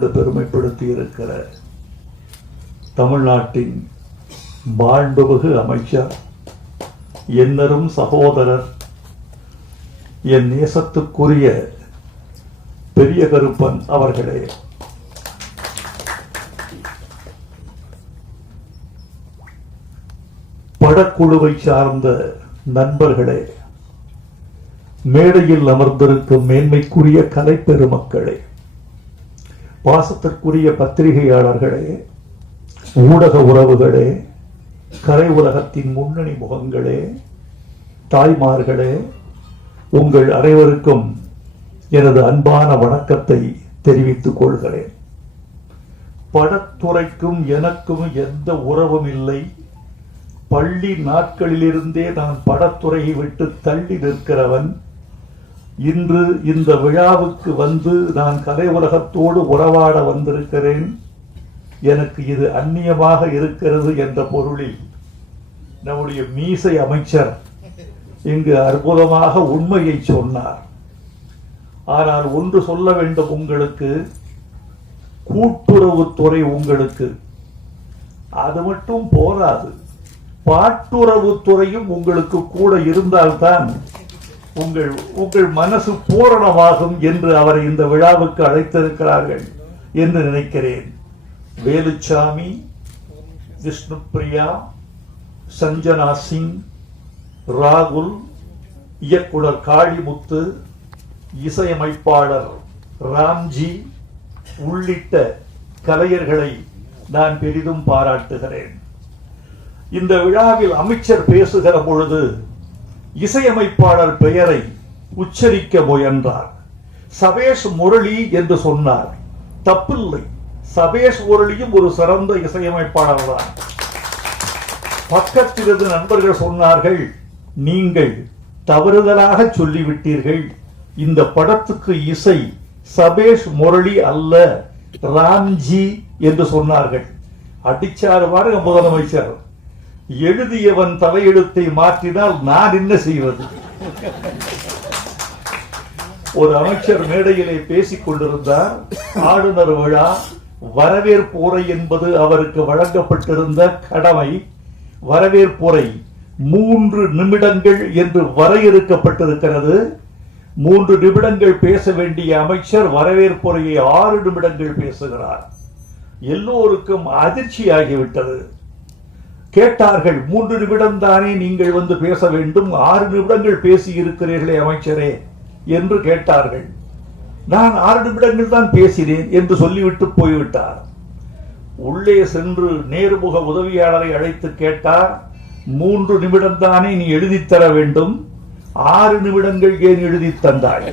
கொண்டு பெருமைப்படுத்தி இருக்கிற தமிழ்நாட்டின் மாண்புமிகு அமைச்சர், என்னரும் சகோதரர், என் நேசத்துக்குரிய பெரிய கருப்பன் அவர்களே, படக்குழுவை சார்ந்த நண்பர்களே, மேடையில் அமர்ந்திருக்கும் மேன்மைக்குரிய கலை பெருமக்களே, பாசத்திற்குரிய பத்திரிகையாளர்களே, ஊடக உறவுகளே, கலை உலகத்தின் முன்னணி முகங்களே, தாய்மார்களே, உங்கள் அனைவருக்கும் எனது அன்பான வணக்கத்தை தெரிவித்துக் கொள்கிறேன். படத்துறைக்கும் எனக்கும் எந்த உறவும் இல்லை. பள்ளி நாட்களிலிருந்தே நான் படத்துறையை விட்டு தள்ளி நிற்கிறவன். இன்று இந்த விழாவுக்கு வந்து நான் கலை உலகத்தோடு உறவாட வந்திருக்கிறேன். எனக்கு இது அந்நியமாக இருக்கிறது என்ற பொருளில் நம்முடைய மீசை அமைச்சர் இங்கு அற்புதமாக உண்மையை சொன்னார். ஆனால் ஒன்று சொல்ல வேண்டும் உங்களுக்கு, கூட்டுறவுத்துறை உங்களுக்கு அது மட்டும் போராது, பாட்டுறவுத்துறையும் உங்களுக்கு கூட இருந்தால்தான் உங்கள் மனசு பூரணமாகும் என்று அவரை இந்த விழாவுக்கு அழைத்திருக்கிறார்கள் என்று நினைக்கிறேன். வேலுச்சாமி, விஷ்ணுபிரியா, சஞ்சனா சிங், ராகுல், இயக்குனர் காளிமுத்து, இசையமைப்பாளர் ராம்ஜி உள்ளிட்ட கலைஞர்களை நான் பெரிதும் பாராட்டுகிறேன். இந்த விழாவில் அமைச்சர் பேசுகிற பொழுது இசையமைப்பாளர் பெயரை உச்சரிக்க முயன்றார். சபேஷ் முரளி என்று சொன்னார். தப்பில்லை, சபேஷ் முரளியும் ஒரு சிறந்த இசையமைப்பாளர் தான். பக்கத்திலிருந்து நண்பர்கள் சொன்னார்கள், நீங்கள் தவறுதலாக சொல்லிவிட்டீர்கள், இந்த படத்துக்கு இசை சபேஷ் முரளி அல்ல, ராம்ஜி என்று சொன்னார்கள். அடிச்சாறு பாருங்க முதலமைச்சர். எழுதியவன் தலையெழுத்தை மாற்றினால் நான் என்ன செய்வது? ஒரு அமைச்சர் மேடையிலே பேசிக் கொண்டிருந்தார். ஆளுநர் விழா, வரவேற்புரை என்பது அவருக்கு வழங்கப்பட்டிருந்த கடமை. வரவேற்புரை 3 நிமிடங்கள் என்று வரையறுக்கப்பட்டிருக்கிறது. 3 நிமிடங்கள் பேச வேண்டிய அமைச்சர் வரவேற்புரையை 6 நிமிடங்கள் பேசுகிறார். எல்லோருக்கும் அதிர்ச்சியாகிவிட்டது. கேட்டார்கள், 3 நிமிடம் தானே நீங்கள் வந்து பேச வேண்டும், 6 நிமிடங்கள் பேசி இருக்கிறீர்களே அமைச்சரே என்று கேட்டார்கள். நான் 6 நிமிடங்கள் தான் பேசினேன் என்று சொல்லிவிட்டு போய்விட்டார். உள்ளே சென்று நேர்முக உதவியாளரை அழைத்து கேட்டார், 3 நிமிடம் தானே நீ எழுதித்தர வேண்டும், 6 நிமிடங்கள் ஏன் எழுதி தந்தாய்?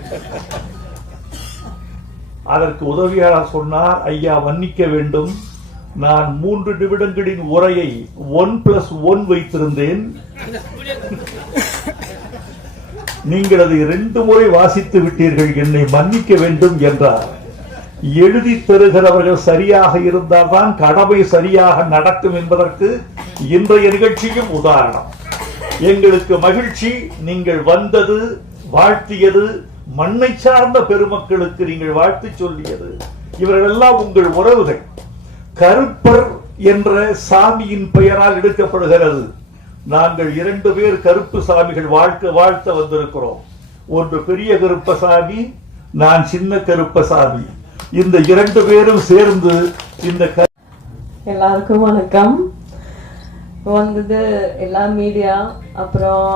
அதற்கு உதவியாளர் சொன்னார், ஐயா மன்னிக்க வேண்டும், நான் 3 நிமிடங்களின் உரையை 1+1 வைத்திருந்தேன், நீங்கள் அதை 2 முறை வாசித்து விட்டீர்கள், என்னை மன்னிக்க வேண்டும் என்றார். எழுதி தருகிறவர்கள் சரியாக இருந்தால்தான் கடமை சரியாக நடக்கும் என்பதற்கு இன்றைய நிகழ்ச்சியும் உதாரணம். எங்களுக்கு மகிழ்ச்சி, நீங்கள் வந்தது, வாழ்த்தியது, மண்ணை சார்ந்த பெருமக்களுக்கு நீங்கள் வாழ்த்து சொல்லியது. இவர்களெல்லாம் உங்கள் உறவுகள். கருப்பர் என்ற சாமியின் பெயரால் எடுக்கப்படுகிறது. நாங்கள் 2 பேர் கருப்பு சாமிகள் வாழ்த்த வந்திருக்கிறோம். ஒன்று பெரிய கருப்பசாமி, நான் சின்ன கருப்பசாமி. இந்த 2 பேரும் சேர்ந்து இந்த எல்லாருக்கும் வணக்கம். வந்தது எல்லா மீடியா, அப்புறம்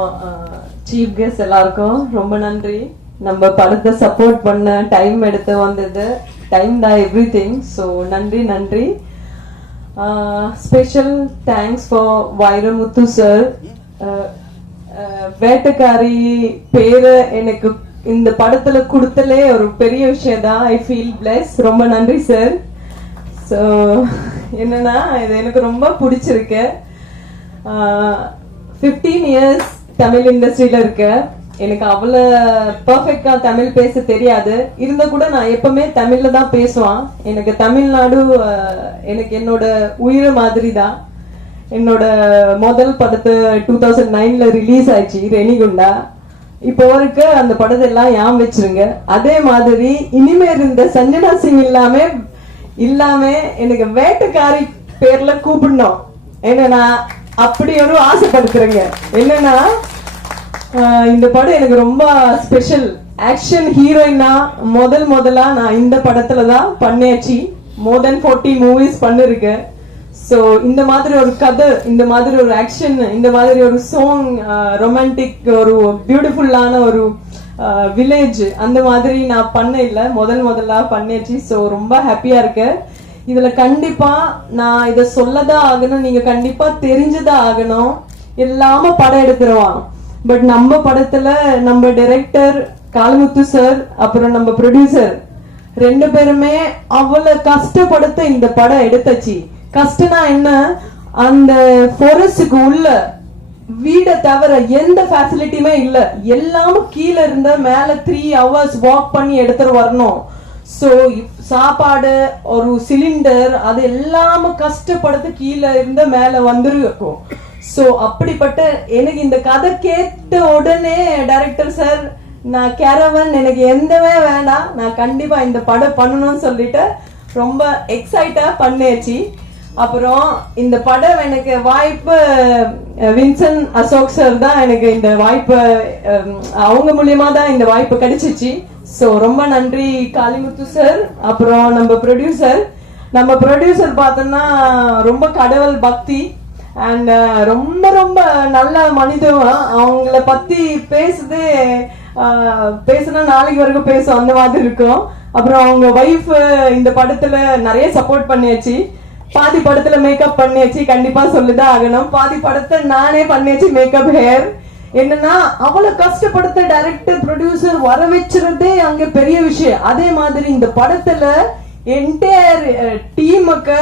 சீஃப் கெஸ்ட் எல்லாருக்கும் ரொம்ப நன்றி. நம்ம படத்தை சப்போர்ட் பண்ண, டைம் எடுத்து வந்தது. டைம் தான் எவ்ரிதிங். ஸோ நன்றி. Special thanks for Vairamuthu sir. வேட்டக்காரி பேரை எனக்கு இந்த படத்துல கொடுத்தலே ஒரு பெரிய விஷயம் தான். I feel bless. ரொம்ப நன்றி சார். ஸோ என்னன்னா, இது எனக்கு ரொம்ப பிடிச்சிருக்கு. 15 இயர்ஸ் தமிழ் இண்டஸ்ட்ரியில இருக்க. எனக்கு அவ்வளோ பர்ஃபெக்டா தமிழ் பேச தெரியாது. இருந்த கூட நான் எப்பவுமே தமிழ்ல தான் பேசுவான். எனக்கு தமிழ்நாடு எனக்கு என்னோட உயிர் மாதிரி தான். என்னோட முதல் படத்தை 2009ல ரிலீஸ் ஆயிடுச்சு, ரெனிகுண்டா. இப்போ வரைக்கும் அந்த படத்தை எல்லாம் ஞாபகம் வச்சிருங்க. அதே மாதிரி இனிமேல் இந்த சஞ்சனா சிங் இல்லாம இல்லாம எனக்கு வேட்டைக்காரி பேர்ல கூப்பிடணும். என்னன்னா அப்படி ஒரு ஆசைப்படுத்துறேங்க. என்னன்னா இந்த படம் எனக்கு ரொம்ப ஸ்பெஷல். ஆக்ஷன் ஹீரோயினா முதலா நான் இந்த படத்துல தான் பண்ணியாச்சு. மோர் தென் 40 மூவிஸ் பண்ணிருக்கேன். ஸோ இந்த மாதிரி ஒரு கதை, இந்த மாதிரி ஒரு ஆக்ஷன், இந்த மாதிரி ஒரு சாங், ரொமான்டிக், ஒரு பியூட்டிஃபுல்லான ஒரு வில்லேஜ், அந்த மாதிரி நான் பண்ண இல்லை, முதலா பண்ணியாச்சு. ஸோ ரொம்ப ஹாப்பியா இருக்கேன். இதுல கண்டிப்பா நான் இதை சொல்லதான் ஆகணும், நீங்க கண்டிப்பா தெரிஞ்சுதான் ஆகணும். இல்லாம படம் எடுத்துருவான். பட் நம்ம படத்துல நம்ம டைரக்டர் காளிமுத்து சார், அப்புறம் நம்ம ப்ரொடியூசர் 2 பேருமே அவ்வளவு கஷ்டப்படுத்த இந்த படம் எடுத்தாச்சு. கஷ்டம்னா என்ன, அந்த ஃபாரஸ்டுக்கு உள்ள வீடை தவிர எந்த ஃபெசிலிட்டியுமே இல்ல. எல்லாமும் கீழே இருந்த மேல 3 hours வாக் பண்ணி எடுத்துட்டு வரணும். ஸோ சாப்பாடு, ஒரு சிலிண்டர், அது எல்லாமே கஷ்டப்படுத்து கீழே இருந்த மேல வந்துருக்கும். ஸோ அப்படிப்பட்ட எனக்கு இந்த கதை கேட்ட உடனே டைரக்டர் சார், நான் கேரவன் எனக்கு எந்தவே வேண்டாம், நான் கண்டிப்பா இந்த படம் பண்ணணும்னு சொல்லிட்டு ரொம்ப எக்ஸைட்டா பண்ணியாச்சு. அப்புறம் இந்த படம் எனக்கு வாய்ப்பு வின்சென்ட் அசோக் சார் தான் எனக்கு இந்த வாய்ப்பு, அவங்க மூலியமா தான் இந்த வாய்ப்பு கிடைச்சிச்சு. ஸோ ரொம்ப நன்றி காளிமுத்து சார். அப்புறம் நம்ம ப்ரொடியூசர் பார்த்தோம்னா ரொம்ப கடவுள் பக்தி அண்ட் ரொம்ப ரொம்ப நல்ல மனிதன். அவங்கள பத்தி பேசுனா நாளைக்கு வரைக்கும் பேசும், அந்த மாதிரி இருக்கும். அப்புறம் அவங்க ஒய்ஃப் இந்த படத்துல நிறைய சப்போர்ட் பண்ணியாச்சு. பாதி படத்துல மேக்கப் பண்ணியாச்சு, கண்டிப்பா சொல்லிதான் ஆகணும். பாதி படத்தை நானே பண்ணியாச்சு மேக்கப், ஹேர். என்னன்னா அவ்வளவு கஷ்டப்படுத்த டைரக்டர் ப்ரொடியூசர் வர வச்சுறதே அங்க பெரிய விஷயம். அதே மாதிரி இந்த படத்துல என்டையர் டீமுக்கு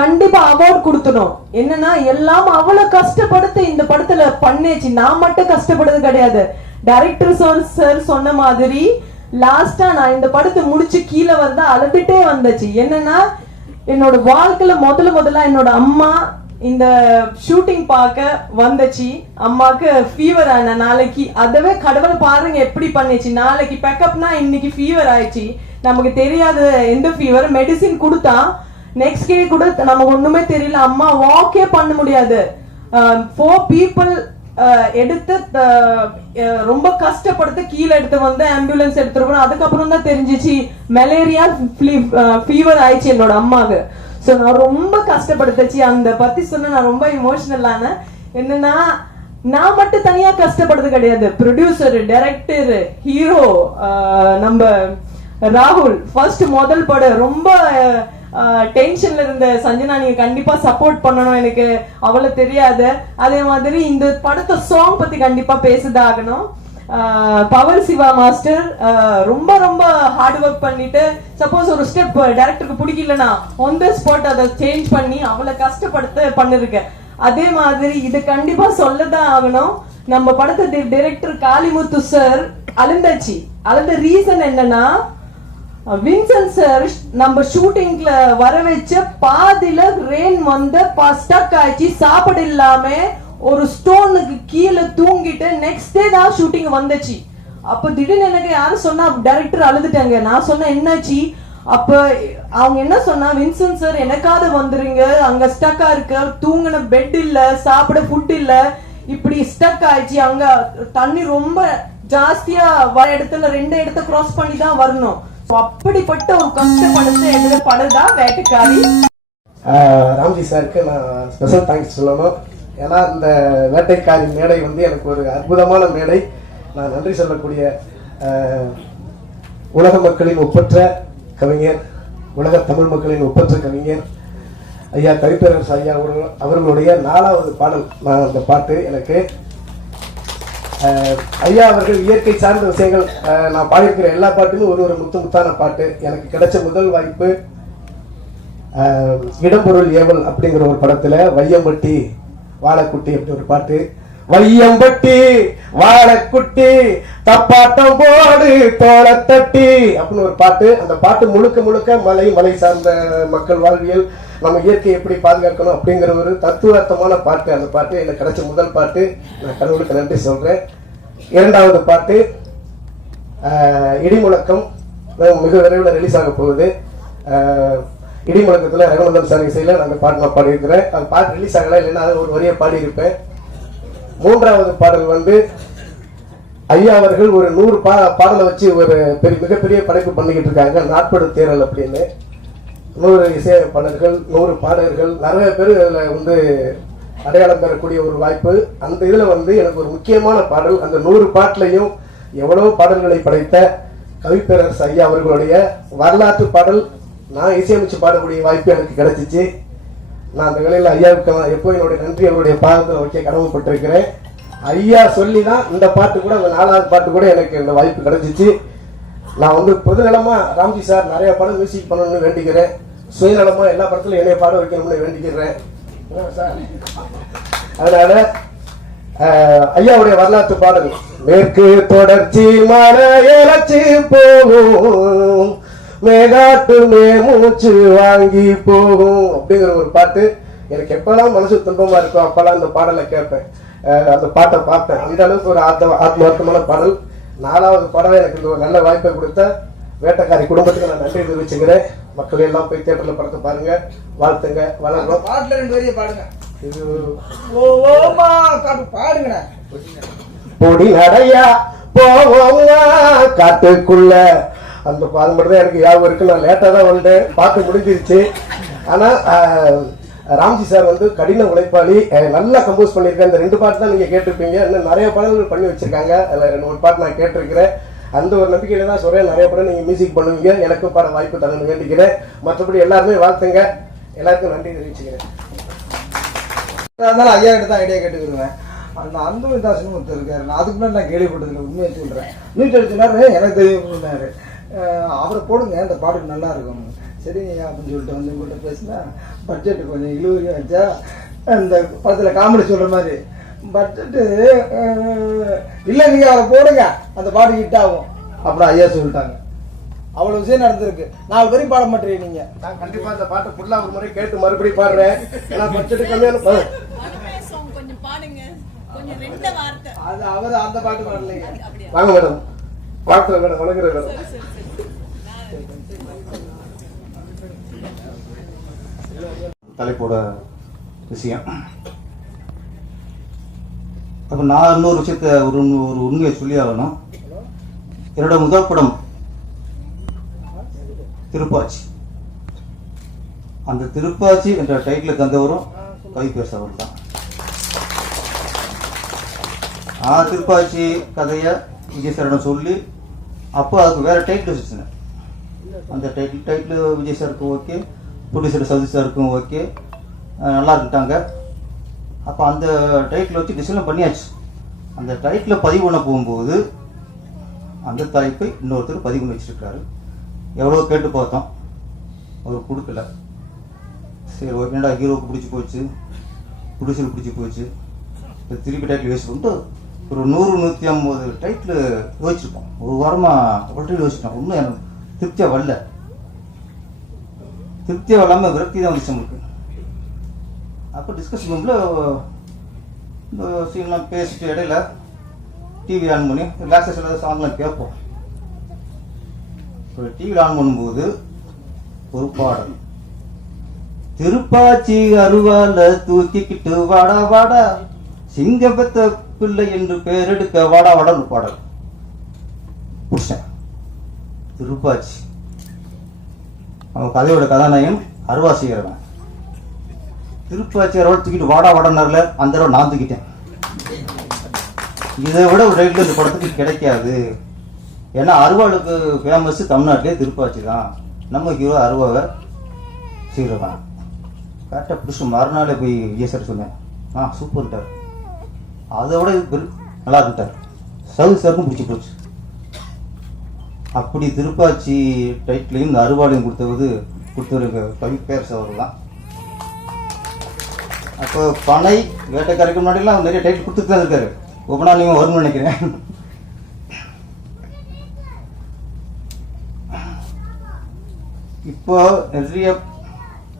கண்டிப்பா அவார்ட் கொடுத்தணும். என்னன்னா எல்லாம் அவ்வளவு கஷ்டப்படுத்த இந்த படத்துல பண்ணியாச்சு. நான் மட்டும் கஷ்டப்படுறது கிடையாது. டைரக்டர் சார் சொன்ன மாதிரி லாஸ்டா நான் இந்த படத்தை முடிச்சு கீழே வந்தா அழுதுட்டே வந்துச்சு. என்னன்னா என்னோட வாழ்க்கையில முதல்ல என்னோட அம்மா இந்த ஷூட்டிங் பார்க்க வந்துச்சு. அம்மாக்கு ஃபீவர் ஆன நாளைக்கு, அதவே கடவுள் பாருங்க எப்படி பண்ணிச்சு. நாளைக்கு பேக்கப்னா இன்னைக்கு ஃபீவர் ஆயிடுச்சு. நமக்கு தெரியாத எந்த ஃபீவர், மெடிசின் கொடுத்தா நெக்ஸ்ட் டே கூட நமக்கு ஒண்ணுமே தெரியல. அம்மா வாக்கே பண்ண முடியாது. 4 people எடுத்து ரொம்ப கஷ்டப்படுத்த கீழே எடுத்து வந்து ஆம்புலன்ஸ் எடுத்துட்டு போனோம். அதுக்கப்புறம் தான் தெரிஞ்சிச்சு மலேரியா ஃபீவர் ஆயிடுச்சு என்னோட அம்மாவுக்கு. ஸோ நான் ரொம்ப கஷ்டப்படுத்துச்சு. அந்த பத்தி சொன்ன நான் ரொம்ப இமோஷனலான. என்னன்னா நான் மட்டும் தனியா கஷ்டப்படுறது கிடையாது. ப்ரொடியூசர், டைரக்டர், ஹீரோ நம்ம ராகுல் ஃபர்ஸ்ட் முதல் படம் ரொம்ப டென்ஷன்ல இருந்த சஞ்சனா, நீங்க கண்டிப்பா சப்போர்ட் பண்ணணும், எனக்கு அவ்வளவு தெரியாது. அதே மாதிரி இந்த படத்தை சாங் பத்தி கண்டிப்பா பேசுதாகணும். பவர் சிவா மாஸ்டர் ரொம்ப ரொம்ப ஹார்ட் ஒர்க் பண்ணிட்டு, சப்போஸ் ஒரு ஸ்டெப் டைரக்டருக்கு பிடிக்கலன்னா ஆன் த ஸ்பாட் அதை சேஞ்ச் பண்ணி அவ்வளவு கஷ்டப்படுத்த பண்ணிருக்கேன். அதே மாதிரி இது கண்டிப்பா சொல்லதான் ஆகணும். நம்ம படத்தை டைரக்டர் காளிமுத்து சார் அழுந்த ரீசன் என்னன்னா, வின்சென்ட் சார் நம்ம ஷூட்டிங்ல வர வச்ச பாதியில ரெயின் வந்து ஸ்டக் ஆயிடுச்சு. சாப்பாடு இல்லாம ஒரு ஸ்டோனுக்கு கீழே தூங்கிட்டு நெக்ஸ்ட் டே தான் ஷூட்டிங் வந்துச்சு. அப்ப திடீர்னு எனக்கு யாரும் சொன்னா, டைரக்டர் அழுதுட்டாங்க. நான் சொன்னேன் என்னாச்சு? அப்ப அவங்க என்ன சொன்னா, வின்சென்ட் சார் எனக்காவது வந்துருங்க, அங்க ஸ்டக்கா இருக்கு, தூங்கின பெட் இல்ல, சாப்பிட ஃபுட் இல்ல, இப்படி ஸ்டக் ஆயிடுச்சு. அங்க தண்ணி ரொம்ப ஜாஸ்தியா வர இடத்துல 2 இடத்த கிராஸ் பண்ணி தான் வரணும். அப்படிப்பட்ட ஒரு கஷ்டப்படுத்த எடுத்த படம் தான் வேட்டைக்காரி. ராம்ஜி சாருக்கு நான் ஸ்பெஷல் தேங்க்ஸ் சொல்லணும். ஏன்னா இந்த வேட்டைக்காரி மேடை வந்து எனக்கு ஒரு அற்புதமான மேடை. நான் நன்றி சொல்லக்கூடிய உலக மக்களின் ஒப்பற்ற கவிஞர், உலக தமிழ் மக்களின் ஒப்பற்ற கவிஞர் ஐயா கவிப்பேரரசு ஐயா அவர்களுடைய 4வது பாடல். நான் அந்த பாட்டு எனக்கு ஐயா அவர்கள் இயற்கை சார்ந்த விஷயங்கள், நான் பாடியிருக்கிற எல்லா பாட்டுமே ஒரு முத்தான பாட்டு. எனக்கு கிடைச்ச முதல் வாய்ப்பு இடம்பொருள் ஏவல் அப்படிங்கிற ஒரு படத்துல வையம்பட்டி வாழைக்குட்டி அப்படி ஒரு பாட்டு. வையம்பட்டி வாழைக்குட்டி தப்பாட்டம் போடு தோளத்தட்டி அப்படின்னு ஒரு பாட்டு. அந்த பாட்டு முழுக்க மலை சார்ந்த மக்கள் வாழ்வியல், நம்ம இயற்கை எப்படி பாதுகாக்கணும் அப்படிங்கிற ஒரு தத்துவார்த்தமான பாட்டு. அந்த பாட்டு எனக்கு கிடைச்ச முதல் பாட்டு. நான் கடவுளுக்கு நன்றி சொல்றேன். 2வது பாட்டு இடிமுழக்கம், மிக விரைவில் ரிலீஸ் ஆக போகுது. இடிமுழக்கத்துல ரகுநந்தன் சார் இசையில அந்த பாட்டு நான் பாடியிருக்கிறேன். அந்த பாட்டு ரிலீஸ் ஆகல, இல்லைன்னா அது ஒரு வரியை பாடியிருப்பேன். மூன்றாவது பாடல் வந்து ஐயா அவர்கள் ஒரு 100 பாடலை வச்சு ஒரு மிகப்பெரிய படைப்பு பண்ணிக்கிட்டு இருக்காங்க, நாட்படு தேரல் அப்படின்னு. 100 இசையமைப்பாளர்கள், 100 பாடகர்கள், நிறைய பேர் அதில் வந்து அடையாளம் பெறக்கூடிய ஒரு வாய்ப்பு. அந்த இதில் வந்து எனக்கு ஒரு முக்கியமான பாடல், அந்த 100 பாட்டிலையும் எவ்வளவு பாடல்களை படைத்த கவிப்பேரரசு ஐயா அவர்களுடைய வரலாற்று பாடல் நான் இசையமைச்சு பாடக்கூடிய வாய்ப்பு எனக்கு கிடைச்சிச்சு. நான் அந்த வேளையில் ஐயாவுக்கு எப்போ என்னுடைய நன்றி அவருடைய பாதத்தில் வைக்க கடமைப்பட்டிருக்கிறேன். ஐயா சொல்லி தான் இந்த பாட்டு கூட, அந்த 4வது பாட்டு கூட எனக்கு இந்த வாய்ப்பு கிடைச்சிச்சு. நான் வந்து பொதுநலமா ராம்ஜி சார் நிறைய படம் மியூசிக் பண்ணணும்னு வேண்டிக்கிறேன். சுயநலமா எல்லா படத்திலும் என்னைய பாட வைக்கணும்னு வேண்டிக்கிறேன். அதனால ஐயாவுடைய வரலாற்று பாடல், மேற்கு தொடர்ச்சி மலையலச்சு போகும், மேகாட்டு மூச்சு வாங்கி போகும் அப்படிங்கிற ஒரு பாட்டு எனக்கு எப்பெல்லாம் மனசு துன்பமா இருக்கும் அப்பெல்லாம் அந்த பாடலை கேட்பேன், அந்த பாட்டை பார்ப்பேன். அந்த அளவுக்கு ஒரு ஆத்மார்த்தமான பாடல். 4வது பாடலை எனக்கு இந்த ஒரு நல்ல வாய்ப்பை கொடுத்த வேட்டக்காரி குடும்பத்துக்கு நான் நன்றி தெரிவிச்சுக்கிறேன். மக்கள் எல்லாம் போய் தியேட்டர்ல படத்தை பாருங்க, வாழ்த்துங்க, வளர்றோம். பாட்டுல 2 வரியை பாடுங்க. இது பாடுங்க. பொடி நடையா போவோமா காட்டுக்குள்ள, அந்த பாடம் மட்டும் தான் எனக்கு ஞாபகம் இருக்கு. நான் லேட்டா தான் வந்தேன், பாட்டு முடிஞ்சிருச்சு. ஆனா ராம்ஜி சார் வந்து கடின உழைப்பாளி, நல்லா கம்போஸ் பண்ணியிருக்கேன். இந்த 2 பாட்டு தான் நீங்க கேட்டிருப்பீங்க. இன்னும் நிறைய பாடல்கள் பண்ணி வச்சிருக்காங்க. அதுல 2-3 பாட்டு நான் கேட்டிருக்கிறேன். அந்த ஒரு நம்பிக்கையில தான் சொல்றேன், நிறைய படம் நீங்க மியூசிக் பண்ணுவீங்க, எனக்கும் பாட வாய்ப்பு தரணும்னு வேண்டிக்கிறேன். மற்றபடி எல்லாருமே வாழ்த்துங்க, எல்லாருக்கும் நன்றி தெரிவிச்சுக்கிறேன். அதனால ஐயா கிட்ட தான் ஐடியா கேட்டுக்கிடுவேன். அந்த அந்தோனிதாசன் ஒருத்தர் இருக்காரு, நான் அதுக்கு முன்னாடி நான் கேள்விப்பட்டதில்லை, உண்மையை சொல்றேன். நீட்டு சொன்னாரு, எனக்கு தெரியும்னாரு, அவரை போடுங்க அந்த பாட்டுக்கு நல்லா இருக்கும். சரிங்க அப்படின்னு சொல்லிட்டு வந்து உங்கள்கிட்ட பேசினா பட்ஜெட்டு கொஞ்சம் இழுவரியா வச்சா, அந்த படத்தில் காமெடி சொல்ற மாதிரி பட்ஜெட்டு இல்லை, நீங்க அவரை போடுங்க அந்த பாட்டு ஹிட் ஆகும் அப்புறம் ஐயா சொல்லிட்டாங்க. அவ்வளவு விஷயம் நடந்திருக்கு. 4 வரையும் பாட மாட்டேறீங்க நீங்க. நான் கண்டிப்பா இந்த பாட்டு ஃபுல்லா ஒரு முறை கேட்டு மறுபடியும் பாடுறேன். ஏன்னா பட்ஜெட் கம்மியான கொஞ்சம் பாடுங்க, கொஞ்சம் 2 வார்த்தை. அது அவர் அந்த பாட்டு பாடலைங்க. வாங்க மேடம், வாழ்த்துறேன் மேடம், வணங்குறேன் மேடம். தலைப்போட விஷயம். அப்போ நான் இன்னொரு விஷயத்த ஒரு உண்மையை சொல்லி ஆகணும். என்னோட முதல் படம் திருப்பாச்சி. அந்த திருப்பாச்சி என்ற டைட்டில் தந்தவரும் கவிப்பேரரசு அவர் தான். திருப்பாச்சி கதையை விஜய் சாரிடம் சொல்லி அப்போ அதுக்கு வேற டைட்டில் வச்சுருந்தேன். அந்த டைட்டில் விஜய் சாருக்கு ஓகே, ப்ரொடியூசர் சவுதி சாருக்கும் ஓகே, நல்லா இருந்துட்டாங்க. அப்போ அந்த டைட்டில் வச்சு டிசைன் பண்ணியாச்சு. அந்த டைட்டில் பதிவு பண்ண போகும்போது அந்த தலைப்பை இன்னொருத்தர் பதிவு பண்ணி வச்சுருக்காரு. எவ்வளோ கேட்டு பார்த்தோம், அவர் கொடுக்கல. சரி ஓகே, என்னடா ஹீரோவுக்கு பிடிச்சி போச்சு, ப்ரொடியூசருக்கு பிடிச்சி போச்சு, இப்போ திருப்பி டைட்டில் யோசிச்சு பண்ணிட்டு ஒரு 100-150 டைட்டில் யோசிச்சிருப்போம். ஒரு வாரமாக அவ்வளோ டைட்டில் யோசிச்சிட்டோம். ஒன்றும் எனக்கு திருப்தியாக வரல. திருப்தியாக இல்லாமல் விரக்தி தான் வந்துச்சு நமக்கு. அப்போ டிஸ்கஸ் ரூமில் இந்த சீன்லாம் பேசிட்டு இடையில டிவி ஆன் பண்ணி ரிலாக்ஸேஷன் ஏதாவது சாங்லாம் கேட்போம். டிவியில் ஆன் பண்ணும்போது ஒரு பாடல், திருப்பாச்சி அருவால தூக்கிக்கிட்டு வாடா வாடா சிங்கபத்த பிள்ளை என்று பேரெடுக்க வாடா வாடன்னு பாடல் புருஷன். திருப்பாச்சி அவன் கதையோட கதாநாயகன் அருவா செய்கிறவன். திருப்பாச்சி அருவா தூக்கிட்டு வாடா வாடனார்ல, அந்த தடவை நான் தூக்கிட்டேன். இதை விட ஒரு டைட்டில் இந்த படத்துக்கு கிடைக்காது. ஏன்னா அருவாளுக்கு ஃபேமஸ் தமிழ்நாட்டிலே திருப்பாச்சி தான். நம்ம ஹீரோ அருவாவை செய்கிறவன். கரெக்டாக பிடிச்சி மறுநாளே போய் விஜய் சார் சொன்னேன், சூப்பர்ட்டார். அதை விட நல்லா இருந்துட்டார். சவுதி சாருக்கும் பிடிச்சி போச்சு. அப்படி திருப்பாச்சி டைட்டிலையும் இந்த அருவாளையும் கொடுத்தவர் கவிப்பேரரசு அவர் தான். அப்போ பனை வேட்டைக்காரைக்கு முன்னாடிலாம் நிறைய டைட்டில் கொடுத்துட்டு தான் இருக்காரு. ஒவ்வொன்றா நீங்கள் வரும்னு நினைக்கிறேன். இப்போ நிறைய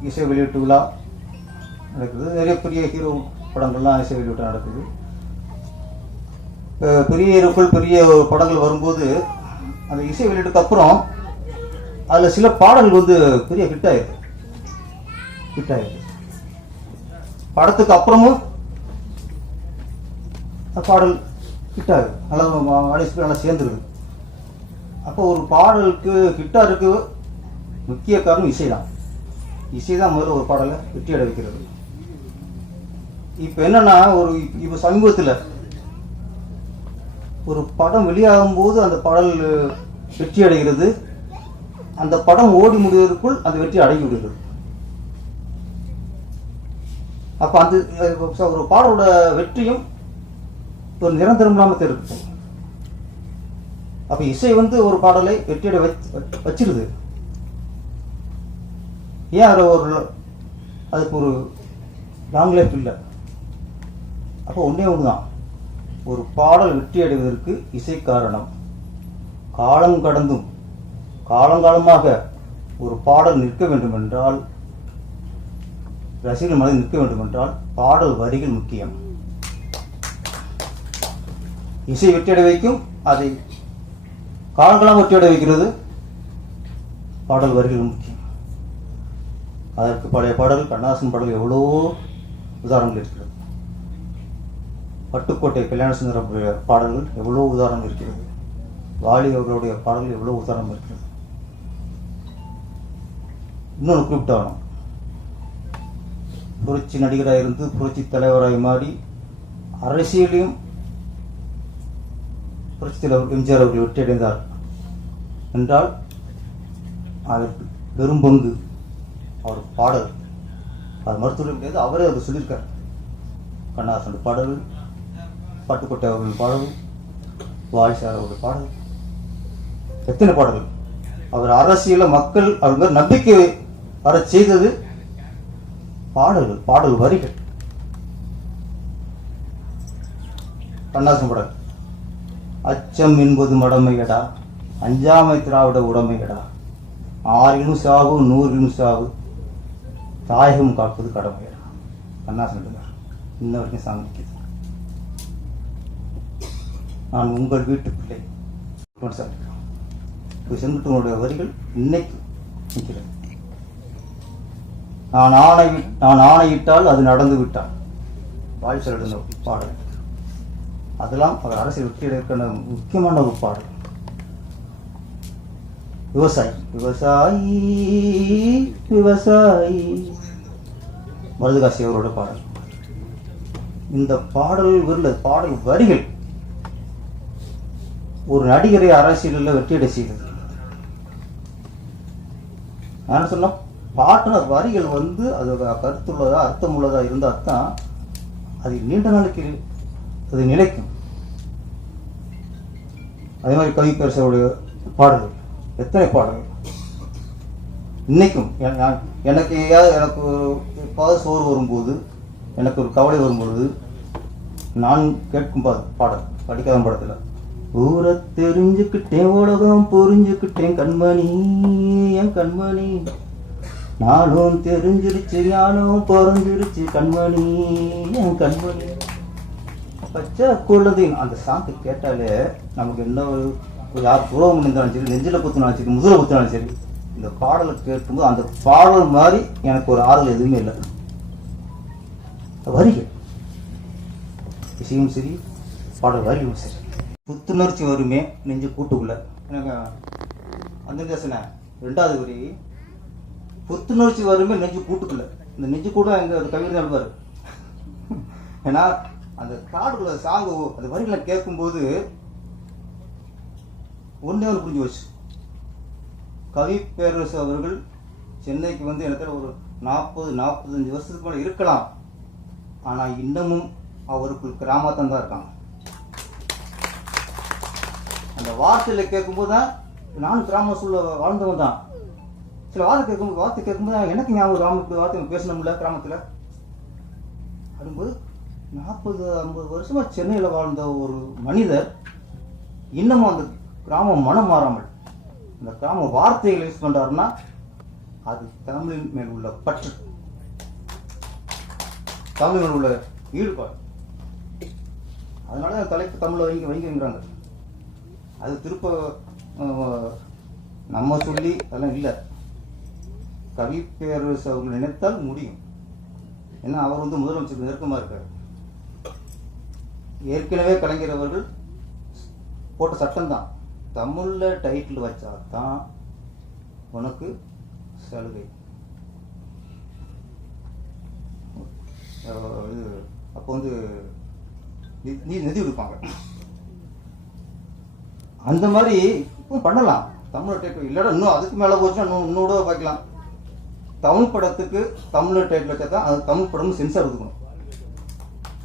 இசை வெளியீட்டு விழா நடக்குது. நிறைய பெரிய ஹீரோ படங்கள்லாம் இசை வெளியீட்டு நடக்குது. பெரிய ஹீரோக்கள் பெரிய படங்கள் வரும்போது அந்த இசை வெளியீட்டுக்கு அப்புறம் அதில் சில பாடல்கள் பெரிய ஹிட் ஆயிடுது. ஹிட் ஆயிடுது. படத்துக்கு அப்புறமும் பாடல் ஹிட் ஆகுது, நல்லா ஆடியன்ஸ்க்கு நல்லா சேர்ந்துருது. அப்போ ஒரு பாடலுக்கு ஹிட்டாக இருக்கு முக்கிய காரணம் இசை தான். இசை தான் முதல்ல ஒரு பாடலை வெற்றி அடை வைக்கிறது. இப்போ என்னன்னா இப்போ சமீபத்தில் ஒரு படம் வெளியாகும் போது அந்த பாடல் வெற்றி அடைகிறது, அந்த படம் ஓடி முடிவதற்குள் அந்த வெற்றி அடங்கி விடுகிறது. அப்போ அந்த ஒரு பாடலோட வெற்றியும் ஒரு நிரந்தரம் இல்லாமல் இருக்கு. அப்போ இசை ஒரு பாடலை வெற்றியடை வச்சிருது. ஏன் அதுக்கு ஒரு லாங் லைஃப் இல்லை. அப்போ ஒன்றே ஒன்று தான், ஒரு பாடல் வெற்றி அடைவதற்கு இசை காரணம். காலம் கடந்தும் காலங்காலமாக ஒரு பாடல் நிற்க வேண்டும் என்றால், ரசிகர்கள் மனதில் நிற்க வேண்டும் என்றால் பாடல் வரிகள் முக்கியம். இசை வெற்றியடை வைக்கும், அதை காலங்களாக வெற்றியடை வைக்கிறது பாடல் வரிகள் முக்கியம். அதற்கு பழைய பாடல், கண்ணதாசன் பாடல் எவ்வளோ உதாரணங்கள் இருக்கிறது. பட்டுக்கோட்டை கல்யாணசுந்தரம் பாடல்கள் எவ்வளோ உதாரணம் இருக்கிறது. வாலி அவர்களுடைய பாடல்கள் எவ்வளோ உதாரணம் இருக்கிறது. இன்னொன்று குறிப்பிட்டாகணும், புரட்சி நடிகராக இருந்து புரட்சி தலைவராக மாறி அரசியலையும் புரட்சி தலைவர் எம்ஜிஆர் அவர்கள் வெற்றி அடைந்தார் என்றால் அதற்கு பெரும் பங்கு அவர் பாடல். அது மருத்துவ முடியாது, அவரே அதை சொல்லியிருக்கார். கண்ணதாசன் பாடல், பட்டுக்கோட்டை அவர்கள் பாடல், வாலிசார் அவர்கள் பாடல், எத்தனை பாடல்கள். அவர் அரசியல மக்கள் அவங்க நம்பிக்கை வர செய்தது பாடல்கள், பாடல் வரிகள். கண்ணதாசன் பாடல், அச்சம் என்பது மடமையடா, அஞ்சாமை திராவிட உடமையடா, 6 சாவு 100 சாவு, தாயகம் காப்பது கடமையடா. கண்ணதாசன் இன்ன வரைக்கும் சாமிக்குது. நான் உங்கள் வீட்டு பிள்ளை செங்குட்டுவனுடைய வரிகள் இன்னைக்கு நிற்கிறேன். நான் ஆணையிட்டால் அது நடந்து விட்டான் வாய்ச்சல் எழுந்த பாடல். அதெல்லாம் அவர் அரசியல் வெற்றி அடைக்கிற முக்கியமான ஒரு பாடல். விவசாயி விவசாயி விவசாயி, மருதுகாசி அவரோட பாடல். இந்த பாடல் வரிகள் ஒரு நடிகரை அரசியலில் வெற்றியடை செய்தது. நான் சொன்ன பாட்டுன வரிகள் அதோட கருத்துள்ளதா அர்த்தம் உள்ளதா இருந்தால் தான் அது நீண்ட நாளைக்கு அது நிலைக்கும். அதே மாதிரி கவிப்பேரசருடைய பாடல்கள், எத்தனை பாடல்கள் இன்னைக்கும். எனக்கு எப்பாவது சோறு வரும்போது, எனக்கு ஒரு கவலை வரும்பொழுது நான் கேட்கும் பாடல் படிக்காத படத்தில், ஊரை தெரிஞ்சுக்கிட்டேன் உலகம் புரிஞ்சுக்கிட்டேன் கண்மணி என் கண்மணி, நானும் தெரிஞ்சிருச்சு ஞானம் பிறந்திருச்சு கண்மணி என் கண்மணி. பச்சை கொள்ளதின் அந்த சாங்கு கேட்டாலே நமக்கு என்ன ஒரு யார் புறவம் இருந்தாலும் சரி, நெஞ்சில் குத்தினாலும் சரி, முதல குத்தினாலும் சரி, இந்த பாடலை கேட்கும்போது அந்த பாடல் மாதிரி எனக்கு ஒரு ஆறுதல் எதுவுமே இல்லை. வரிகள் விஷயம் சரி, பாடல் வரிகளும் சரி. புத்துணர்ச்சி வருமே நெஞ்சு கூட்டுக்குள்ள. எனக்கு அந்த தேசன 2வது வரி, புத்துணர்ச்சி வருமே நெஞ்சு கூட்டுக்குள்ள. இந்த நெஞ்சு கூட்டம் எங்க கவிதை எழுதுவார். ஏன்னா அந்த பாடுக்குள்ள சாங்கு அந்த வரிகளை கேட்கும்போது ஒன்றே ஒன்று புரிஞ்சு வச்சு, கவி பேரரசு அவர்கள் சென்னைக்கு எனக்கு ஒரு 40-45 வருஷத்துக்கு மேலே இருக்கலாம். ஆனால் இன்னமும் அவருக்குள் கிராமத்தான் தான் இருக்காங்க. அந்த வார்த்தையில கேட்கும்போது தான், நானும் கிராம சூழல வாழ்ந்தவன் தான். சில வார்த்தை கேட்கும்போது தான் எனக்கு ஞாபகம் கிராமத்து வார்த்தை பேசணும்ல கிராமத்தில் அப்படிங்கும்போது, 40-50 வருஷமா சென்னையில் வாழ்ந்த ஒரு மனிதர் இன்னமும் அந்த கிராமம் மனம் மாறாமல் அந்த கிராம வார்த்தைகளை யூஸ் பண்றாருன்னா அது தமிழின் மேல் உள்ள பற்று, தமிழ் மேல் உள்ள ஈடுபாடு. அதனால தலைப்பு தமிழை வைங்கிறாங்க. அது திருப்ப நம்ம சொல்லி அதெல்லாம் இல்லை. கவி பேரரசு அவர்கள் நினைத்தால் முடியும். ஏன்னா அவர் வந்து முதலமைச்சருக்கு நெருக்கமாக இருக்கார். ஏற்கனவே கலைஞர் அவர்கள் போட்ட சட்டம் தான், தமிழில் டைட்டில் வச்சா தான் உனக்கு சலுகை. இது அப்போ வந்து நிதி கொடுப்பாங்க. அந்த மாதிரி இப்போ பண்ணலாம். தமிழ் டைட்டில் இல்லைடா, இன்னும் அதுக்கு மேலே போச்சுன்னா இன்னோட பார்க்கலாம். தமிழ் படத்துக்கு தமிழ் டைட்டில் வச்சா தான் அது தமிழ் படமும் சென்சார் ஒதுக்கணும்.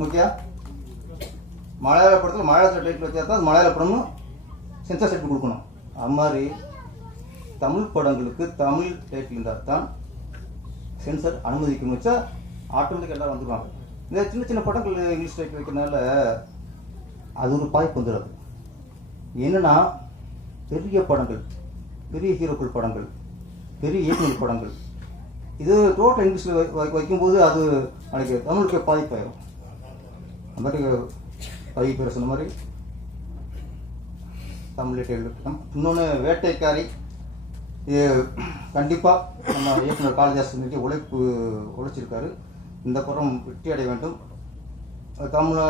ஓகே, மலையாள படத்தில் மலையாளத்தில் டைட்டில் வச்சா தான் மலையாள படமும் சென்சார் சர்டிஃபிகேட் கொடுக்கணும். அது மாதிரி தமிழ் படங்களுக்கு தமிழ் டைட்டில் இருந்தால் தான் சென்சார் அனுமதிக்கணும். வச்சா ஆட்டோமேட்டிக் எல்லாம் வந்துடுவாங்க. இந்த சின்ன சின்ன படங்கள் இங்கிலீஷ் டைட்டில் வைக்கிறதுனால அது ஒரு பாய்ப்பு வந்துடாது. என்னன்னா பெரிய படங்கள், பெரிய ஹீரோக்கள் படங்கள், பெரிய இயக்குநர் படங்கள், இது டோட்டல் இங்கிலீஷில் வைக்கும்போது அது நாளைக்கு தமிழுக்கு பாதிப்பாயிடும். அந்த மாதிரி கவி பேர் சொன்ன மாதிரி தமிழ் டைட்டில். இன்னொன்று வேட்டைக்காரி, இது கண்டிப்பாக நம்ம இயக்குனர் காளிதாசன் உழைச்சிருக்காரு. இந்த படம் வெற்றி அடைய வேண்டும். தமிழ்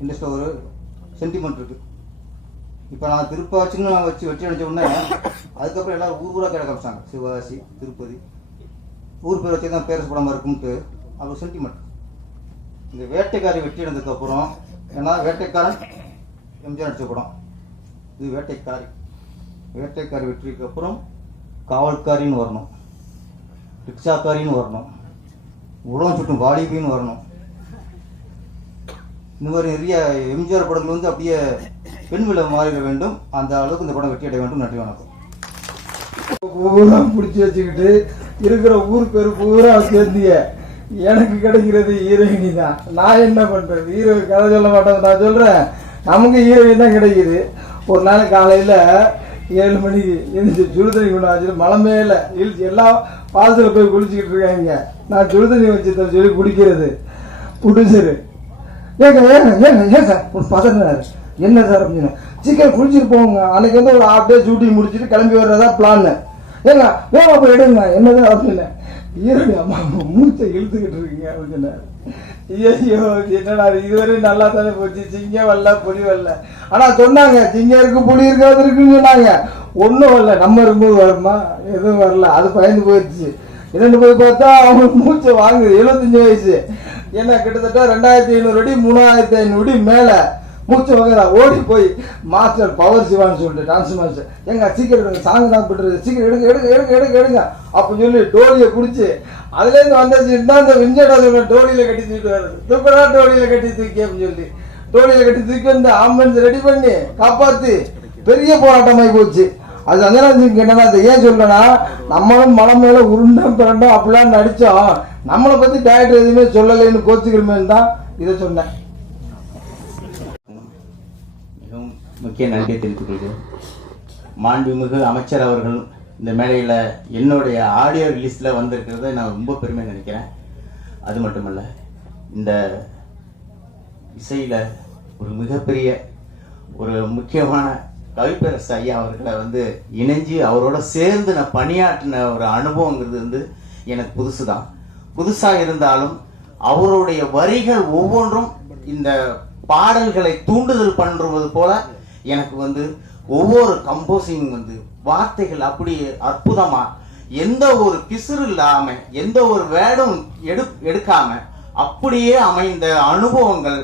இண்டஸ்ட்ரியில் ஒரு சென்டிமெண்ட் இருக்குது. இப்போ நான் திருப்பாச்சின்னு நான் வச்சு வெற்றி அடைஞ்ச உடனே அதுக்கப்புறம் எல்லோரும் ஊராக கிட காமிச்சாங்க. சிவகாசி, திருப்பதி ஊர் பேர் வச்சு தான் பேரரசு படமாக இருக்கும்ட்டு அது ஒரு சென்டிமெண்ட். இந்த வேட்டைக்காரி வெற்றி அடைந்ததுக்கப்புறம், ஏன்னா வேட்டைக்காரன் எம்ஜிஆர் நடிச்ச படம், இது வேட்டைக்காரி. வேட்டைக்காரி வெற்றிக்கு அப்புறம் காவல்காரின்னு வரணும், ரிக்ஷாக்காரின்னு வரணும், உலகம் சுட்டும் வாலிபின்னு வரணும். இந்த மாதிரி நிறைய எம்ஜிஆர் படங்கள் வந்து அப்படியே பெண் விலை மாறிட வேண்டும். அந்த அளவுக்கு இந்த படம் வெற்றி அடைய வேண்டும். நன்றி, வணக்கம். பூரா பிடிச்சி வச்சுக்கிட்டு இருக்கிற ஊர் பேர் பூரா சேர்ந்திய எனக்கு கிடைக்கிறது ஹீரோயினி தான். நான் என்ன பண்றது? ஹீரோ கதை சொல்ல மாட்டேன், நான் சொல்றேன். நமக்கு ஹீரோயின் தான் கிடைக்குது. ஒரு நாள் காலையில் 7 மணிக்கு எழுந்து சுடுதண்ணி கொண்டு வச்சு மலை மேலே இழுச்சி எல்லாம் பாலத்தில் போய் குளிச்சுக்கிட்டு இருக்காங்க. நான் சுடுதண்ணி வச்சு சொல்லி குடிக்கிறது. புடிச்சரு ஏங்க ஏங்க ஏங்க ஏங்க ஒரு பதறாரு. என்ன சார் அப்படின்னு, சீக்கிரம் குளிச்சுட்டு போங்க, அன்னைக்கு வந்து ஒரு ஹாஃப் டே ஷூட்டிங் முடிச்சுட்டு கிளம்பி வர்றதா பிளான். ஏங்க வேலை போய் எடுங்க என்னதான் அப்படின்னு. ஈரோடு அம்மா மூச்சை இழுத்துக்கிட்டு இருக்கீங்க அப்படின்னு. ஐயோ என்னடா இதுவரை நல்லா தானே போச்சு, சிங்கம் வரல புலி வரல. ஆனால் சொன்னாங்க சிங்கம் இருக்கு புலி இருக்கு அது இருக்குன்னு சொன்னாங்க. ஒன்றும் வரல, நம்ம இருக்கும்போது வருமா? எதுவும் வரல. அது பயந்து போயிடுச்சு. இரண்டு போய் பார்த்தா அவங்க மூச்சை வாங்குது. 75 வயசு. என்ன கிட்டத்தட்ட 2500 அடி 3500 அடி மேலே மூச்சை வாங்குறா. ஓடி போய் மாஸ்டர் பவர் சிவான்னு சொல்லிட்டு டான்ஸ் மாஸ்டர், எங்க சீக்கிரம் எடுங்க, சாங் தான் போட்டுருக்கு, சீக்கிரம் எடுங்க எடுங்க எடுங்க எடுங்க எடுங்க அப்படின்னு சொல்லி டோலியை பிடிச்சி அதுலேருந்து வந்தாச்சுன்னா அந்த விஞ்சடா சொல்ல டோலியில கட்டி தூக்கிட்டு வருது. தூக்கடா டோலியில கட்டி தூக்கி அப்படின்னு சொல்லி டோலியில கட்டி தூக்கி வந்து ஆம்புலன்ஸ் ரெடி பண்ணி காப்பாற்றி பெரிய போராட்டமாகி போச்சு. அது அஞ்சனாஜிக்கு என்னன்னா, அதை ஏன் சொல்றேன்னா, நம்மளும் மலை மேல உருண்டம் பிறண்டோம் அப்படிலாம் நடிச்சோம், நம்மளை பத்தி டைரக்டர் எதுவுமே சொல்லலைன்னு கோச்சுக்கிறமே தான் இதை சொன்னேன். மிகவும் முக்கிய நன்றியை தெரிவித்துக் கொள்கிறேன். மாண்புமிகு அமைச்சர் அவர்கள் இந்த மேடையில் என்னுடைய ஆடியோ ரிலீஸில் வந்திருக்கிறத நான் ரொம்ப பெருமையாக நினைக்கிறேன். அது மட்டுமல்ல, இந்த இசையில் ஒரு மிகப்பெரிய ஒரு முக்கியமான கவிப்பேரரசு ஐயா அவர்களை வந்து இணைஞ்சு அவரோட சேர்ந்து நான் பணியாற்றின ஒரு அனுபவங்கிறது எனக்கு புதுசு தான். புதுசாக இருந்தாலும் அவருடைய வரிகள் ஒவ்வொன்றும் இந்த பாடல்களை தூண்டுதல் பண்ணுறது போல எனக்கு ஒவ்வொரு கம்போசிங் வார்த்தைகள் அப்படி அற்புதமா, எந்த ஒரு பிசுறு இல்லாம எந்த ஒரு வேர்டும் எடுக்காம அப்படியே அமைந்த அனுபவங்கள்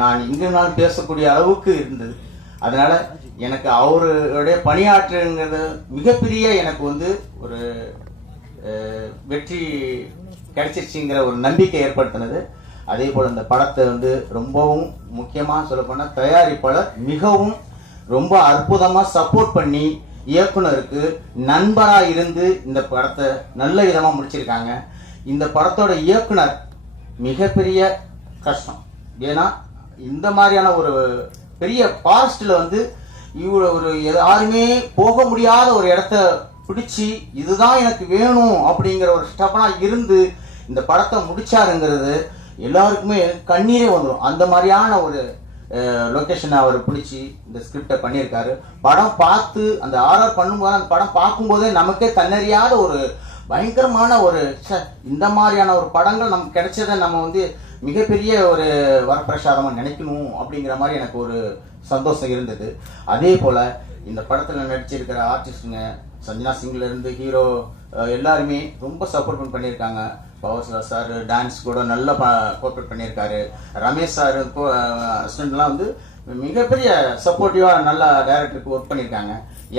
நான் இங்கு நாள் பேசக்கூடிய அளவுக்கு இருந்தது. அதனால எனக்கு அவருடைய பணியாற்றுங்கிறது மிகப்பெரிய எனக்கு ஒரு வெற்றி கிடைச்சிருச்சுங்கிற ஒரு நம்பிக்கை ஏற்படுத்தினது. அதே போல் இந்த படத்தை ரொம்பவும் முக்கியமாக சொல்லப்போனால் தயாரிப்பாளர் மிகவும் ரொம்ப அற்புதமாக சப்போர்ட் பண்ணி இயக்குனருக்கு நண்பராக இருந்து இந்த படத்தை நல்ல விதமாக முடிச்சிருக்காங்க. இந்த படத்தோட இயக்குனர் மிகப்பெரிய கஷ்டம். ஏன்னா இந்த மாதிரியான ஒரு பெரிய ஃபாரஸ்ட்ல இவ்வளோ யாருமே போக முடியாத ஒரு இடத்த பிடிச்சி இதுதான் எனக்கு வேணும் அப்படிங்கிற ஒரு ஸ்டெப்பனா இருந்து இந்த படத்தை முடிச்சாருங்கிறது எல்லாருக்குமே கண்ணீரே வந்துடும். அந்த மாதிரியான ஒரு லொக்கேஷனை அவர் பிடிச்சி இந்த ஸ்கிரிப்டை பண்ணியிருக்காரு. படம் பார்த்து அந்த ஆர்ஆர் பண்ணும்போது அந்த படம் பார்க்கும்போதே நமக்கே தன்னறியாத ஒரு பயங்கரமான ஒரு இந்த மாதிரியான ஒரு படங்கள் நமக்கு கிடைச்சதை நம்ம வந்து மிகப்பெரிய ஒரு வரப்பிரசாதமாக நினைக்கணும் அப்படிங்கிற மாதிரி எனக்கு ஒரு சந்தோஷம் இருந்தது. அதே போல் இந்த படத்தில் நடிச்சிருக்கிற ஆர்டிஸ்டுங்க சஞ்சனா சிங்லேருந்து ஹீரோ எல்லாருமே ரொம்ப சப்போர்ட் பண்ணியிருக்காங்க. பவர் சார் டான்ஸ் கூட நல்லா கோஆப்ரேட் பண்ணியிருக்காரு. ரமேஷ் சார் அசிஸ்டண்ட்லாம் வந்து மிகப்பெரிய சப்போர்ட்டிவாக நல்லா டைரக்டருக்கு ஒர்க் பண்ணியிருக்காங்க.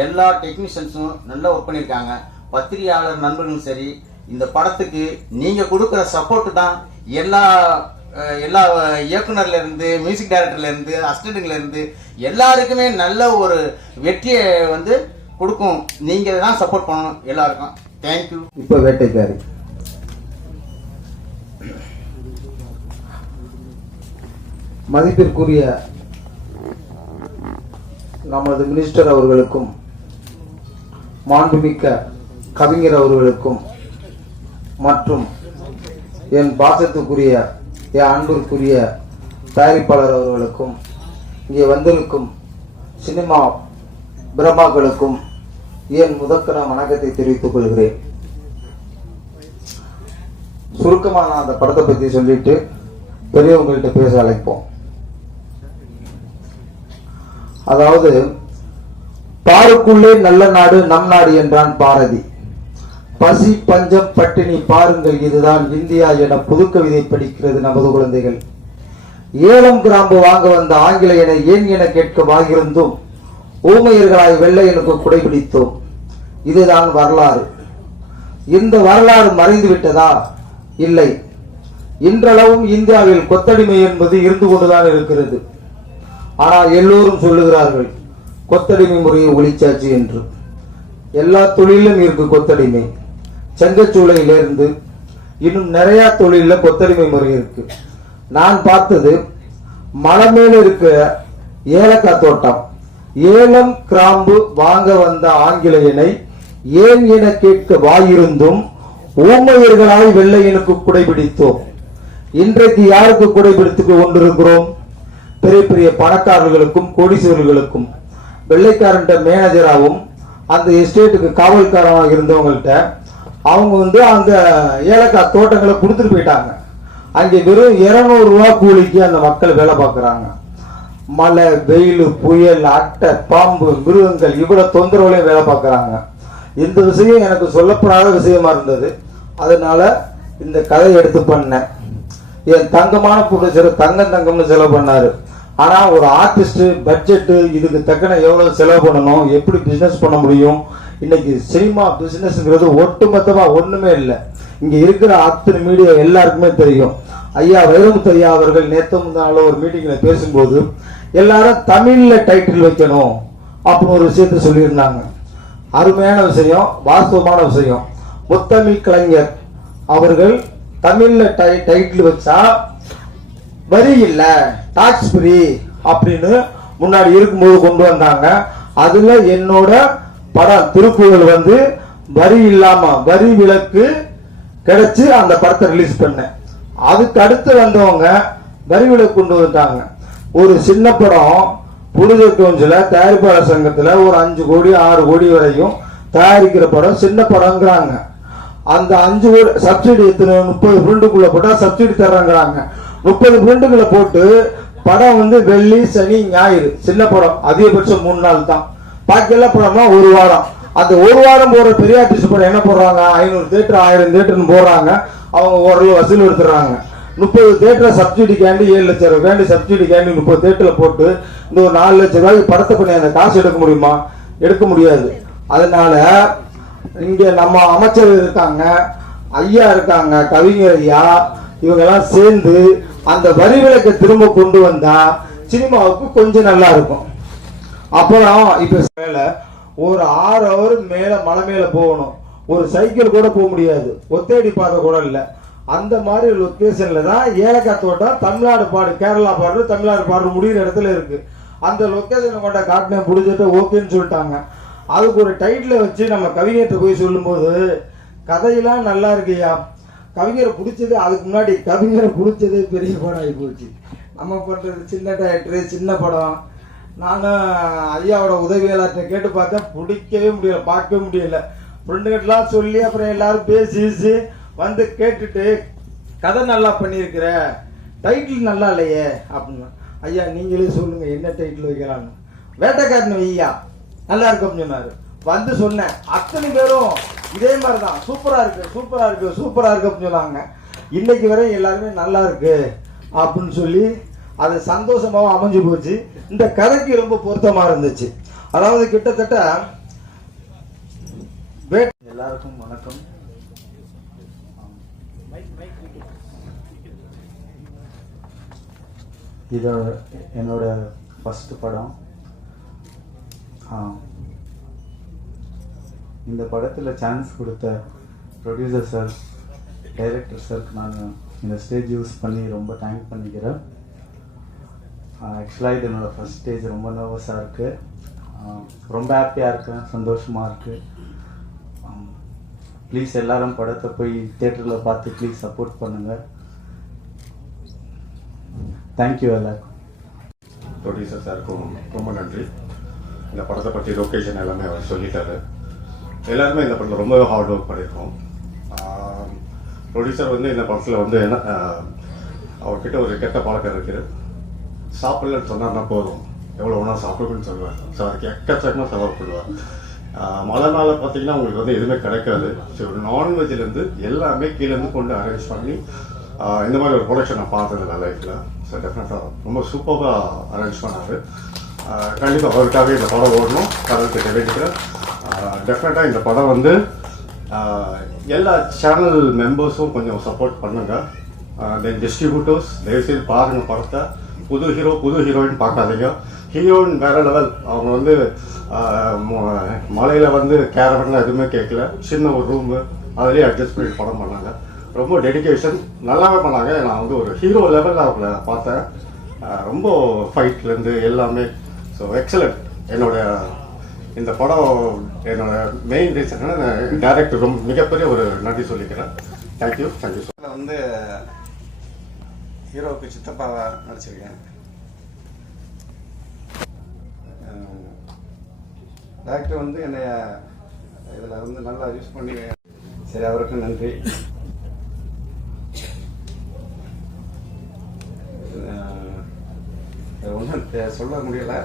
எல்லா டெக்னீஷியன்ஸும் நல்லா ஒர்க் பண்ணியிருக்காங்க. பத்திரிகையாளர் நண்பர்களும் சரி, இந்த படத்துக்கு நீங்கள் கொடுக்குற சப்போர்ட்டு தான் எல்லா இயக்குனர்ல இருந்து மியூசிக் டைரக்டர்ல இருந்து அசிஸ்டன்ட்ல இருந்து எல்லாருக்குமே நல்ல ஒரு வெற்றியை வந்து கொடுக்கும். நீங்க தான் சப்போர்ட் பண்ணணும் எல்லாருக்கும். தேங்க்யூ. இப்போ வேட்டைக்காரி மதிப்பிற்குரிய நமது மினிஸ்டர் அவர்களுக்கும் மாண்புமிக்க கவிஞர் அவர்களுக்கும் மற்றும் என் பாசத்துக்குரிய என் அன்பிற்குரிய தயாரிப்பாளர் அவர்களுக்கும் இங்கே வந்திருக்கும் சினிமா பிரம்மாக்களுக்கும் என் முதற்கன வணக்கத்தை தெரிவித்துக் கொள்கிறேன். சுருக்கமாக நான் அந்த படத்தை பற்றி சொல்லிட்டு பெரியவங்கள்ட்ட பேச அழைப்போம். அதாவது, பாருக்குள்ளே நல்ல நாடு நம் நாடு என்றான் பாரதி. பசி பஞ்சம் பட்டினி பாருங்கள் இதுதான் இந்தியா என புதுக்கவிதை படிக்கிறது நமது குழந்தைகள். ஏலம் கிராம்பு வாங்க வந்த ஆங்கிலேயனை ஏன் என கேட்க வாகிருந்தும் ஊமையர்களாய் வெள்ளையனுக்கு குடைபிடித்தோம். இதுதான் வரலாறு. இந்த வரலாறு மறைந்து விட்டதா? இல்லை. இன்றளவும் இந்தியாவில் கொத்தடிமை என்பது இருந்து கொண்டுதான் இருக்கிறது. ஆனால் எல்லோரும் சொல்லுகிறார்கள் கொத்தடிமை முறையை ஒழிச்சாச்சு என்று. எல்லா தொழிலும் இருக்கு கொத்தடிமை. செங்கச்சூளையிலிருந்து இன்னும் நிறைய தொழில கொத்தடிமை முறை இருக்கு. நான் பார்த்தது மலை மேல இருக்கிற ஏலக்காய் தோட்டம். ஏலம் கிராம்பு வாங்க வந்த ஆங்கிலேயனை ஏன் என கேட்க வாயிருந்தும் ஊமையர்களாய் வெள்ளையனுக்கு குடைபிடித்தோம். இன்றைக்கு யாருக்கு குடைபிடித்து கொண்டிருக்கிறோம்? பெரிய பெரிய பணக்காரர்களுக்கும் கோடீஸ்வரர்களுக்கும். வெள்ளைக்காரன்ட்ட மேனேஜராகவும் அந்த எஸ்டேட்டுக்கு காவல்காரமாக இருந்தவங்கள்ட்ட அவங்க வந்து அந்த ஏலக்காய் தோட்டங்களை கொடுத்துட்டு போயிட்டாங்க. அங்கே வெறும் 200 ரூபா கூலிக்கு அந்த மக்கள் வேலை பார்க்குறாங்க. மழை வெயில் புயல் அட்டை பாம்பு மிருகங்கள் இவ்வளவு தொந்தரவுலையும் வேலை பார்க்குறாங்க. இந்த விஷயம் எனக்கு சொல்லப்படாத விஷயமா இருந்தது. அதனால இந்த கதையை எடுத்து பண்ணேன். என் தங்கமான ப்ரொடியூசர் தங்கம்னு செலவு பண்ணாரு. ஆனா ஒரு ஆர்டிஸ்ட் பட்ஜெட்டு இதுக்கு தக்கன எவ்வளவு செலவு பண்ணணும், எப்படி பிசினஸ் பண்ண முடியும். இன்னைக்கு சினிமா பிசினஸ்ங்கிறது ஒட்டுமொத்தமா ஒண்ணுமே இல்லை. இங்க இருக்கிற அத்தனை மீடியா எல்லாருக்குமே தெரியும். ஐயா வைரமுத்து ஐயா அவர்கள் நேற்று முன்னால ஒரு மீட்டிங்ல பேசும்போது எல்லாரும் தமிழ்ல டைட்டில் வைக்கணும் அப்படின்னு ஒரு விஷயத்த சொல்லியிருந்தாங்க. அருமையான விஷயம், வாஸ்தவமான விஷயம். முத்தமிழ் கலைஞர் அவர்கள் தமிழ்ல டைட்டில் வச்சா வரி இல்ல டாக்ஸ் ஃப்ரீ அப்படின்னு முன்னாடி இருக்கும்போது கொண்டு வந்தாங்க. அதுல என்னோட படம் திருக்குறள் வந்து வரி இல்லாம வரி விலக்கு கிடைச்சு அந்த படத்தை ரிலீஸ் பண்ணேன். அதுக்கு அடுத்து வந்தவங்க வரி விலக்கு கொண்டு வந்துட்டாங்க. ஒரு சின்ன படம் புரிதல் கவுன்சில தயாரிப்பாளர் சங்கத்துல ஒரு 5 கோடி 6 கோடி வரையும் தயாரிக்கிற படம் சின்ன படம்ங்கிறாங்க. அந்த 5 கோடி சப்சிடி 30 பிரிண்டுக்குள்ள போட்டா சப்சிடி தர்றாங்கிறாங்க. 30 பிரிண்டுக்குள்ள போட்டு படம் வந்து வெள்ளி சனி ஞாயிறு சின்ன படம் அதிகபட்சம் 3 நாள் தான். பாக்கி எல்லா படம்னா 1 வாரம். அந்த 1 வாரம் போற பெரிய ஆர்டிஸ்ட் படம் என்ன போடுறாங்க, 500 தேட்டர் 1000 தேட்டர்னு போடுறாங்க. அவங்க ஓரளவு வசூல் எடுத்துறாங்க. 30 தேட்டரை சப்சிடி கேண்டி 7 லட்சம் ரூபாய் சப்சிடி கேண்டி 30 தேட்டர்ல போட்டு இந்த ஒரு 4 லட்சம் ரூபாய்க்கு படத்தை பண்ணி அந்த காசு எடுக்க முடியுமா? எடுக்க முடியாது. அதனால இங்க நம்ம அமைச்சர் இருக்காங்க, ஐயா இருக்காங்க, கவிஞர் ஐயா, இவங்க எல்லாம் சேர்ந்து அந்த வரி விலக்கை திரும்ப கொண்டு வந்தா சினிமாவுக்கு கொஞ்சம் நல்லா இருக்கும். அப்புறம் இப்ப ஒரு 6 ஹவர் மேல மலை மேல போகணும். ஒரு சைக்கிள் கூட போக முடியாது. ஒத்தேடி பாதை கூட இல்ல. அந்த மாதிரி லொகேஷன்ல தான் ஏலக்காய் தோட்டம் தமிழ்நாடு பாடு கேரளா பாடு தமிழ்நாடு பாடு முடிகிற இடத்துல இருக்கு. அந்த லொகேஷனை கொண்ட காட்டின பிடிச்சிட்டு ஓகேன்னு சொல்லிட்டாங்க. அதுக்கு ஒரு டைட்டில் வச்சு நம்ம கவிஞர்கிட்ட போய் சொல்லும்போது கதையெல்லாம் நல்லா இருக்குயா, கவிஞரை பிடிச்சது அதுக்கு முன்னாடி கவிஞரை பிடிச்சதே பெரிய பாடம் ஆகி போச்சு. நம்ம பண்ணுறது சின்ன டேரக்டரு, சின்ன படம். நானும் ஐயாவோட உதவியாளர்கிட்ட கேட்டு பார்த்தேன், பிடிக்கவே முடியல, பார்க்கவே முடியல. ஃப்ரெண்டுகிட்டலாம் சொல்லி அப்புறம் எல்லாரும் பேசி வந்து கேட்டுட்டு கதை நல்லா பண்ணியிருக்கிற, டைட்டில் நல்லா இல்லையே அப்படின்னு. ஐயா நீங்களே சொல்லுங்க என்ன டைட்டில் வைக்கலான்னு. வேட்டைக்காரன் வையா நல்லா இருக்கும் அப்படின்னு சொன்னாரு. வந்து சொன்னேன், அத்தனை பேரும் இதே மாதிரி தான் சூப்பராக இருக்கு சூப்பராக இருக்கு சூப்பராக இருக்கு அப்படின்னு சொன்னாங்க. இன்னைக்கு வரை எல்லாருமே நல்லா இருக்கு அப்படின்னு சொல்லி அது சந்தோஷமாகவும் அமைஞ்சு போச்சு. இந்த கதைக்கு ரொம்ப பொருத்தமாக இருந்துச்சு. அதாவது கிட்டத்தட்ட எல்லாருக்கும் வணக்கம். இது என்னோட ஃபஸ்ட்டு படம். இந்த படத்தில் சான்ஸ் கொடுத்த ப்ரொடியூசர் சார், டைரக்டர் சாருக்கு நான் இந்த ஸ்டேஜ் யூஸ் பண்ணி ரொம்ப தேங்க் பண்ணிக்கிறேன். ஆக்சுவலாக இது என்னோடய ஃபஸ்ட் ஸ்டேஜ். ரொம்ப நர்வஸாக இருக்குது, ரொம்ப ஹாப்பியாக இருக்கேன், சந்தோஷமாக இருக்குது. ப்ளீஸ் எல்லாரும் படத்தை போய் தியேட்டரில் பார்த்து ப்ளீஸ் சப்போர்ட் பண்ணுங்கள். தேங்க்யூ எல்லாருக்கும். ப்ரொடியூசர் சாருக்கும் ரொம்ப நன்றி. இந்த படத்தை பற்றி லொக்கேஷன் எல்லாமே அவர் சொல்லிட்டாரு. எல்லாருமே இந்த படத்தில் ரொம்ப ஹார்ட் ஒர்க் பண்ணியிருக்கோம். ப்ரொடியூசர் வந்து இந்த படத்தில் வந்து என்ன அவர்கிட்ட ஒரு கெட்ட பழக்கம் இருக்குது. சாப்பிடலன்னு சொன்னார்னா போதும், எவ்வளோ ஒன்றா சாப்பிடுன்னு சொல்லுவார். ஸோ அதுக்கு எக்கச்சக்கமாக செலவு பண்ணுவார். மழை நாளில் பார்த்தீங்கன்னா உங்களுக்கு வந்து எதுவுமே கிடைக்காது. ஸோ நான்வெஜ்லேருந்து எல்லாமே கீழேருந்து கொண்டு அரேஞ்ச் பண்ணி இந்த மாதிரி ஒரு ப்ரொடக்ஷன் நான் பார்த்ததில்ல லைஃப்பில். ஸோ டெஃபினட்டாக ரொம்ப சூப்பராக அரேஞ்ச் பண்ணார். கண்டிப்பாக அவருக்காக இந்த படம் ஓடணும், கடவுள்கிட்ட வேண்டிக்கிறேன். டெஃபினட்டாக இந்த படம் வந்து எல்லா சேனல் மெம்பர்ஸும் கொஞ்சம் சப்போர்ட் பண்ணுங்க. தென் டிஸ்ட்ரிபியூட்டர்ஸ் தயவுசெய்து பாருங்கள் படத்தை. புது ஹீரோ புது ஹீரோயின் பார்க்காதீங்க. ஹீரோயின் வேற லெவல். அவங்க வந்து மலையில் வந்து கேரவன்லாம் எதுவுமே கேட்கல, சின்ன ஒரு ரூமு அதுலேயே அட்ஜஸ்ட் பண்ணி படம் பண்ணாங்க. ரொம்ப டெடிக்கேஷன், நல்லாவே பண்ணாங்க. நான் வந்து ஒரு ஹீரோ லெவலில் அவங்கள பார்த்தேன். ரொம்ப ஃபைட்லேருந்து எல்லாமே. So excellent. என்னோட இந்த படம் என்னோட மெயின் ரீசன் டைரக்டர் ரொம்ப மிகப்பெரிய ஒரு நன்றி சொல்லிக்கிறேன். Thank you thank you. வந்து ஹீரோவுக்கு சித்தப்பாவை நடிச்சிருக்கேன். டைரக்டர் வந்து என்னை இதில் வந்து நல்லா யூஸ் பண்ணி, சரி அவருக்கும் நன்றி. ஒன்றும் சொல்ல முடியலை.